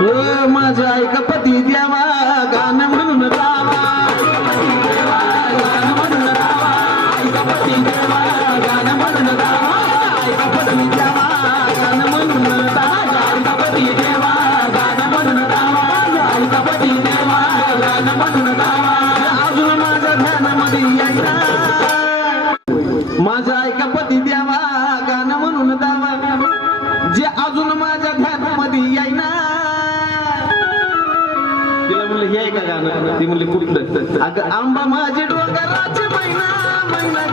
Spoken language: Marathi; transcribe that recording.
ओ माझं ऐका पती द्यावा गाणं म्हणून गाणं म्हणून रावा ऐका पती द्यावा गाणं म्हणून पती द्यावा गाणं म्हणून रावा ऐका पती गाणं म्हणून पती गाणं म्हणून अजून माझ्या ध्यानामध्ये यायला माझा ऐका पती द्यावा गाणं म्हणून दावा जे अजून माझ्या ध्यानामध्ये येईना म्हणले हे ऐका गाणं ती म्हणले कुठलं? अगं आंबा माझे डोंगराचे महिना महिना